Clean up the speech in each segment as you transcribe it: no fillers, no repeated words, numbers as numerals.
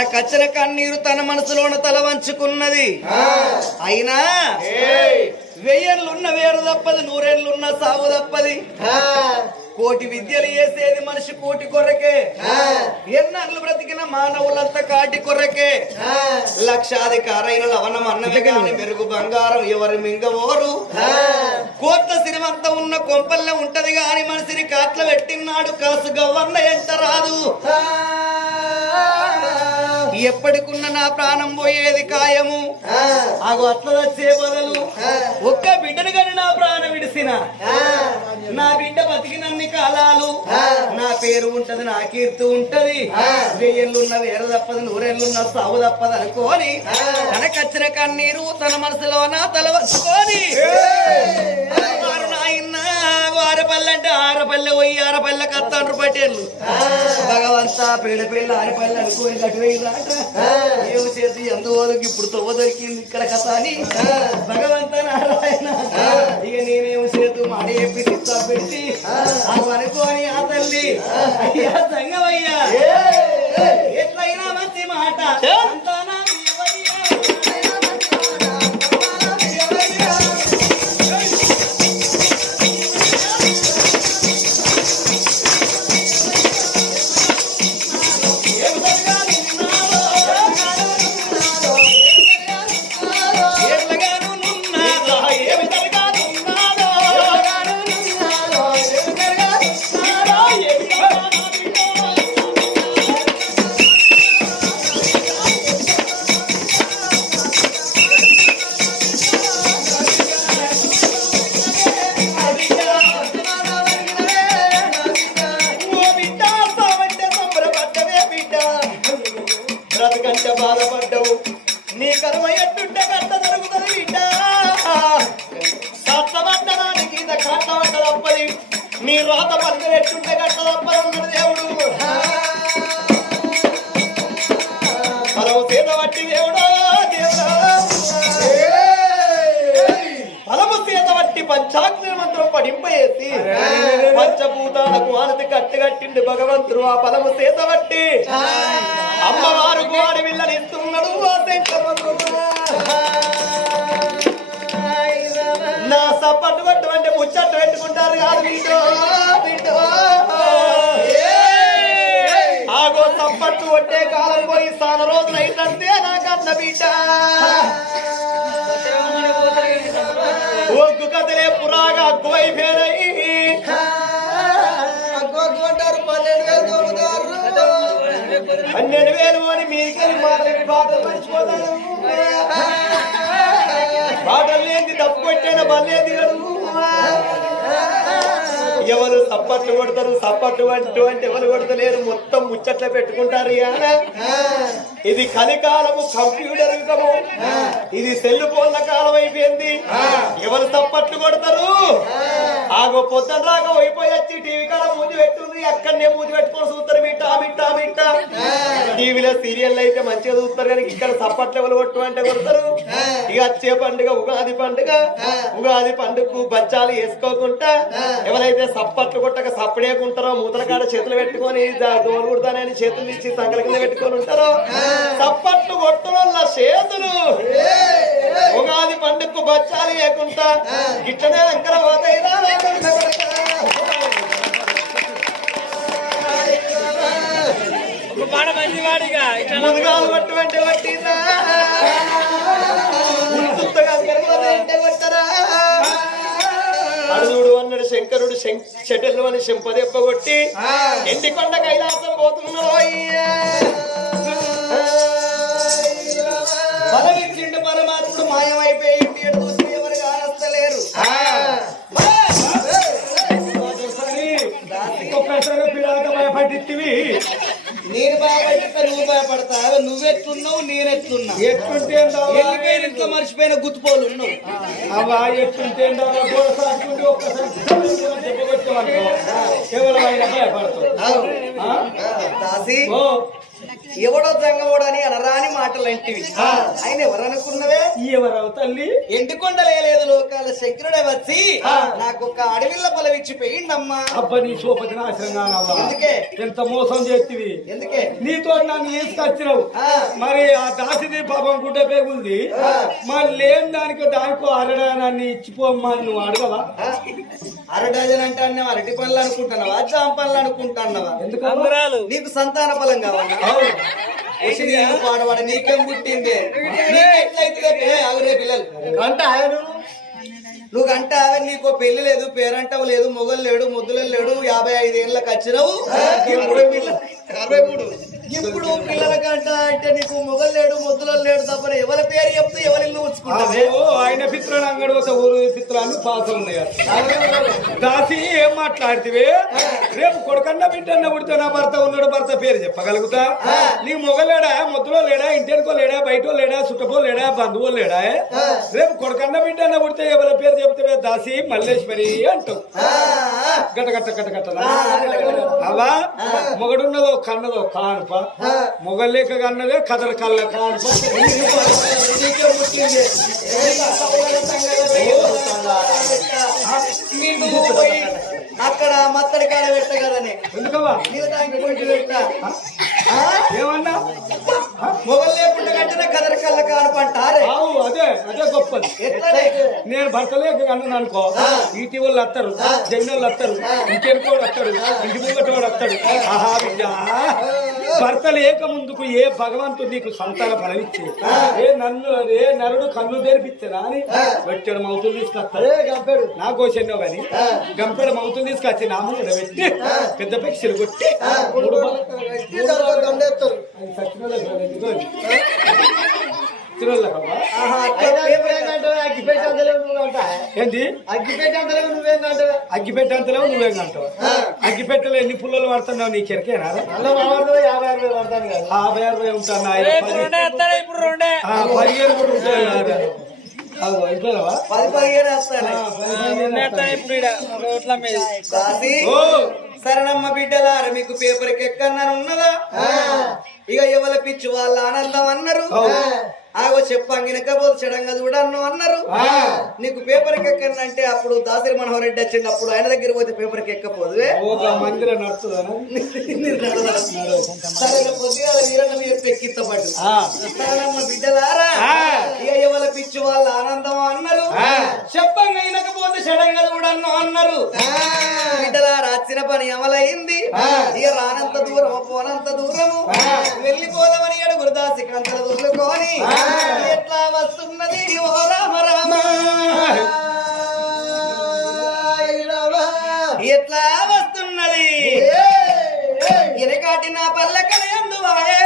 తనకచ్చిన కన్నీరు తన మనసులోన తల వంచుకున్నది. అయినా వెయ్యేళ్ళున్న వేరు తప్పది, నూరేళ్ళున్న సాగు తప్పది. కోటి విద్యలు చేసేది మనిషి కోటి కొరకే, ఎన్నాళ్ళు బ్రతికిన మానవులంతా కాటి కొరకే. లక్షాధికారైన లవణం అన్నది కానీ మెరుగు బంగారం ఎవరు మింగవోరు. కోట్ల సిరిమంతా ఉన్న కొంపల్లె ఉంటది గాని మనిషిని కాట్ల పెట్టినాడు కాసు గవ్వన్న ఎంట రాదు. ఎప్పటికున్న నా ప్రాణం పోయేది ఖాయము. ఆగు అట్లా వచ్చే బదులు ఒక్క బిడ్డను కానీ నా ప్రాణం విడిసిన నా బిడ్డ బతికినన్ని కాలాలు నా పేరు ఉంటది, నా కీర్తి ఉంటది. వెయ్యేళ్ళున్న వేర తప్పదు, నూరేళ్ళున్న సాగు తప్పదు అనుకోని తనకచ్చిన కన్నీరు తన మనసులో నా తల వచ్చుకొని ఆరపల్లె అంటే ఆరపల్లె పోయి ఆరపల్లె కత్తాండ్రు పట్టేళ్ళు. భగవంతా పేడ పేళ్ళ ఆరపల్లె అనుకోని కట్టువేయరాట ఏం చేసి ఎందుకు ఇప్పుడు తొవ్వ దొరికింది ఇక్కడ కథ అని భగవంత నారాయణ. ఇక నేనేం చేతు మాట చెప్పి చిత్తా పెట్టి అనుకోని ఆ తల్లి అయ్యా సంగమయ్యా ఎట్లయినా మంచి మాట అంతానా బాధపడ్డవు. నీ కర్మ ఎట్టుంటే కట్ట జరుగుతుంది బిడ్డ. సత్తబట్టడానికి ఇంత కట్ట పట్ట తప్పది, నీ రాత పలికలు ఎట్టుంటే కట్ట తప్పదన్నాడు దేవుడు. ఫలము సీత పట్టి దేవుడా దేవుడా ఫలము సీత పట్టి పంచాగ్ని మంత్రం పడింపేసి పంచభూతాలకు ఆనతి కట్టిండి భగవంతుడు. ఆ ఫలము సీత పట్టి అమ్మవారు గోడి విల్లనిస్తున్నాడు. నా సప్పట్టు కొట్టమంటే ముచ్చట్టు పెట్టుకుంటారు కాదు వీటో వీటో. ఆగో సప్పట్టు కొట్టే కాలం పోయి సాన రోజులు అయితంటే నాకన్న బిడ్డ. ఒగ్గు కథలే పురాగా అగ్గువైపోయినాయి. అగ్గుంటారు 12,000 అని మీకెళ్ళి మాట్లాడి పాటలు మర్చిపోతాను. పాటలు లేని తప్పు కొట్టేనా బల్లేదు కదా. ఎవరు సప్పట్లు కొడతారు, సప్పట్లు అంటూ అంటే ఎవరు కొడతలేరు, మొత్తం ముచ్చట్ల పెట్టుకుంటారు. ఇది కలికాలము, కంప్యూటర్ యుగము, ఇది సెల్ ఫోన్ల కాలం అయిపోయింది. ఎవరు సప్పట్లు కొడతారు? ఆగో పొద్దున రాక అయిపోయి వచ్చి టీవీ కాడ మూతి పెట్టుంది, అక్కడనే మూతి పెట్టుకొని చూస్తారు. మిట్టా మిట్టా మిట్టా టీవీలో సీరియల్ అయితే మంచిగా చూస్తారు కానీ ఇక్కడ సప్పట్లు ఎవరు కొట్టు అంటే కొడతారు. ఇక వచ్చే పండుగ ఉగాది పండుగ, ఉగాది పండుగకు బచ్చాలు వేసుకోకుండా ఎవరైతే సప్పట్లు కొట్టక సప్పడేకుంటారో మూతల కాడ చేతులు పెట్టుకొని దోలు కుడతానని చేతులు ఇచ్చి సంకల కింద పెట్టుకొని ఉంటారో సప్పట్లు కొట్టడం చేతులు ఉగాది పండుగకు బచ్చాలు వేయకుండా గిట్టనే అంకర పోతాయినా ముందుగాలు పట్టు అంటే పట్టిందా అడుగుడు అన్నాడు శంకరుడు చెటెల్లు అని చెంపదెప్ప కొట్టి ఎండి కొండ కైలాసం పోతున్నాడు. బలమిచ్చిండు పరమాత్ముడు మాయమైపోయింది, చూసి ఎవరు కానస్తలేరు. భయపడితివి నేను భయపడితే నువ్వు భయపడతావు. నువ్వెట్లున్నావు నేనెట్లున్నా, ఎట్లుంటే ఇంట్లో మర్చిపోయిన గుర్తుపోలు ఉన్నావు. అవా ఎట్లుంటే ఎవడో జంగమోడు అని అనరాని మాటలు అంటివి ఆయన ఎవరనుకున్నవే ఎవరావు తల్లి ఎండికొండలేదు లోకాల శంకరుడే వచ్చి నాకు ఒక అడవిల్ల పొలవిచ్చిపోయిందమ్మా. అబ్బా నీ సోపతి నాశనంగా ఎందుకే ఎంత మోసం చేతివి ఎందుకే నీతో నన్ను వేసుకొచ్చినావు మరి ఆ దాసిది పాపం గుడ్డ పేగుంది మరి లేని దానికో అరడానాన్ని ఇచ్చిపోమ్మా నువ్వు అడగవా? అరడజన్ అంటే అన్న అరటి పనులు అనుకుంటున్నావా జామ పనులు అనుకుంటున్నావా? ఎందుకు నీకు సంతాన ఫలం కావాలా? పాడవాడ నీకేం పుట్టింది నీకెట్లయితే ఆగురే పిల్లలు అంటే ఆయన నువ్వు గంట నీకు పెళ్లి లేదు పేరంటవు లేదు మొగలు లేడు ముద్దులు లేడు 55 ఏళ్ళకి వచ్చినావు 63 ఇప్పుడు పిల్లల గంట అంటే నీకు మొగలు లేడు ముద్దులు లేడు తప్ప ఎవరి పేరు చెప్తే ఎవరి ఇల్లు ఉంచుకుంటావు? ఆయన పిత్రుడు అంగడి ఒక ఊరు పిత్రాన్ని పాసం ఉన్నాయి దాసి ఏం మాట్లాడితే రేపు కొడుకన్నా బిడ్డన్న పుడితే నా భర్త ఉన్నాడు భర్త పేరు చెప్పగలుగుతా? నీకు మొగలేడా ముద్దులో లేడా ఇంటికో లేడా బయట లేడా చుట్టపో లేడా బంధువులు లేడా? రేపు కొడుకన్నా బిడ్డన్న పుడితే ఎవరి పేరు చెప్తే దాసి మల్లేశ్వరి అంటావు. గట్ట గట్ట గట్ట గట్ట అవా మొగడున్నదో కన్నదో కానుప మొగలేక కన్నదే కదర కళ్ళ కానుప అక్కడ మత్తడి కాడ పెట్ట కదనే ఎందుకవా ఏమన్నా మొగలు లేకుండా కంటే కదర కళ్ళ కానుప అంటారే. అదే అదే గొప్పది. నేను భర్త లేక అన్నాను అనుకో ఈటి వాళ్ళు వస్తారు జగన్ వాళ్ళు వస్తారు ఇంకెనుకోడు వస్తాడు ఇంటి ముంగటి వాడు వస్తాడు. ఆహా బిడ్డ భర్త లేక ముందుకు ఏ భగవంతుడు నీకు సంతాన ఫలం ఇచ్చే ఏ నరుడు కన్ను తెరిపిచ్చరా అని పెట్టాడు మౌతులు తీసుకొస్తాడు. నా కోసెన్నో గాని గంపెడు మౌతులు తీసుకొచ్చి నా ముందు పెట్టి పెద్ద పెక్షలు కొట్టి ఏంటి అగ్గిపెట్టంతలేవు నువ్వేం అంటావు? అగ్గిపెట్టలో ఎన్ని పుల్లలు పడుతున్నావు నీ కెరకేనా? 50-60 పడతాను 50-60 ఉంటాను 15 కూడా ఉంటాయి. సరేనమ్మ బిడ్డలారా మీకు పేపర్కి ఎక్కన్నాను ఉన్నదా? ఇక ఎవల పిచ్చి వాళ్ళ ఆనందం అన్నారు. ఆగో చెప్పంగినకపోతే చెడంగా చూడన్ను అన్నారు. నీకు పేపర్కి ఎక్కనంటే అప్పుడు దాసరి మనోహర్ రెడ్డి వచ్చినప్పుడు ఆయన దగ్గర పోతే పేపర్కి ఎక్కపోదు. సరే కొద్దిగా వీరన్న మీరు ఎక్కిత్తపడు. సరేనమ్మ బిడ్డలారా ఇక ఎవల పిచ్చి వాళ్ళ ఆనందం అన్నారు. చెప్పంగా వినకపోతే చెడంగా చూడన్ను అన్నారు. బిడ్డలారా వచ్చిన పని అమలైంది. ఇక రానంత దూరం పోనంత దూరము వెళ్ళిపోదామని ఏడుగురు దాసి కంతలు దొరుకుని ఎట్లా వస్తున్నది ఓ రామ రామ ఎట్లా వస్తున్నది ఎనకాటి నా పల్లకని అందువాయే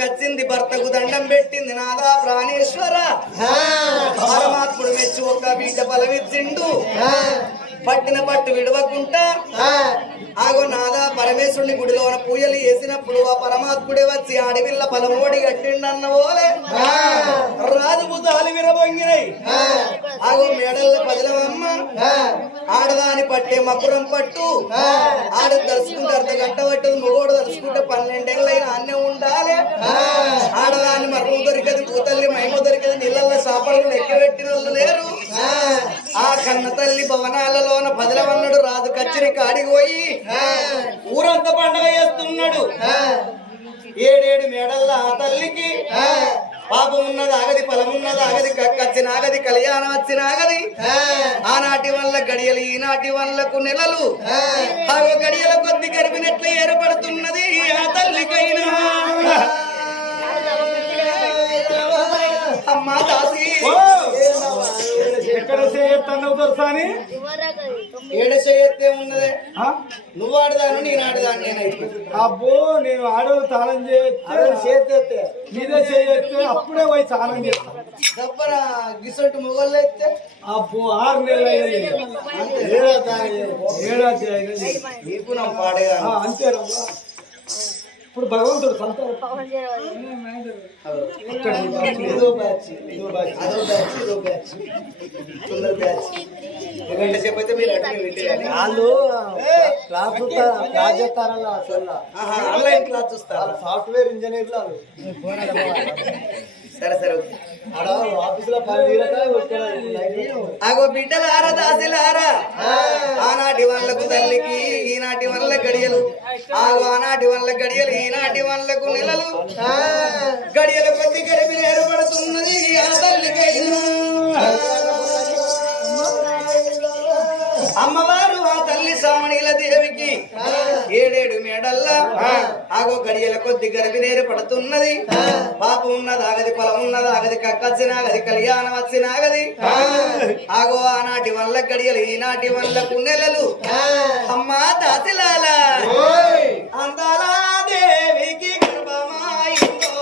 కచ్చింది భర్తకు దండం పెట్టింది నాదా ప్రాణేశ్వర పరమాత్ముడు మెచ్చి ఒక బిడ్డ బలమిచ్చిండు పట్టిన పట్టు విడవకుంటా ఆగో నాదా పరమేశ్వరుని గుడిలోన పూజలు వేసినప్పుడు ఆ పరమాత్ముడే వచ్చి అడవిల్ల పలమోడి కట్టిండన్న పోలే రాజభుజాలు విరబొంగినాయి ఆగో మేడల్లో పదిలమమ్మ ఆడదాని పట్టే మకురం పట్టు ఆడ దలుచుకుంటే అర్ధ గంట పట్టదు మొగోడు దలుచుకుంటే 12 ఏళ్ళైనా అన్నే ఉండాలి ఆడదాన్ని మర్రం దొరికది పూతల్లి మైమ దొరికది నీళ్ళల్లో సాపడలు ఎక్కబెట్టిన వాళ్ళు లేరు ఆ కన్న తల్లి భవనాలలోన పదిలవన్నడు రాజు కచ్చిరి కాడికి పోయి ఊరంతా పండగ చేస్తున్నాడు 7 మేడల్లో ఆ తల్లికి పాపం ఉన్నది ఆగది ఫలమున్నది ఆగది కక్కచ్చిన ఆగది కళ్యాణం వచ్చిన ఆగది ఆనాటి వల్ల గడియలు ఈనాటి వాళ్ళకు నెలలు ఆ గడియల కొద్ది గరిపినట్లు ఏర్పడుతున్నది ఆ తల్లికైనా అమ్మా దాసి ఎక్కడ చేయొత్తన్నావు దొరసాని ఏడసేయత్తే ఉన్నదే నువ్వు ఆడదాను నేను ఆడదాను నేనైతే అబ్బో నేను ఆడవాళ్ళు తాళం చేస్తే మీదే చేయొస్తే అప్పుడే పోయి తాళం చేస్తాను దబ్బర గిసొట్టు మొగళ్ళు అయితే అబ్బో 6 నెలలు ఏడాది నీకు నా పాడే అంతే ఇప్పుడు భగవంతుడు ఇదో బ్యాచ్ అదో బ్యాచ్ ఇదో బ్యాచ్ సుందర్ బ్యాచ్ ఎందుకంటే సేపు అయితే మీరు వాళ్ళు క్లాస్ చేస్తారಲ್ಲ ఆన్లైన్ క్లాస్ చూస్తారు సాఫ్ట్వేర్ ఇంజనీర్లు సరే సరే ఆఫీసులో పని అగో బిడ్డలారా దాసిలారా ఆనాటి వాళ్ళకు తల్లికి ఈనాటి వాళ్ళ గడియలు ఆగో ఆనాటి వాళ్ళ గడియలు ఈనాటి వాళ్ళకు నెలలు గడియల కొద్ది గడిపి ఏర్పడుతున్నది ఆ తల్లికి అమ్మవారు ఆ తల్లి సామణీల దేవికి 7 మేడల్లా ఆగో గడియల కొద్ది గర్భినేరు పడుతున్నది పాపం ఉన్నది ఆగది పొలం ఉన్నది ఆగది కక్కచ్చిన ఆగది కళ్యాణం వచ్చిన ఆగది ఆగో ఆనాటి వల్ల గడియలు ఈనాటి వల్లకు నెలలు అమ్మా దాసిలాల అందాలా దేవికి గర్భమాయిందో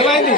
ఏమైంది?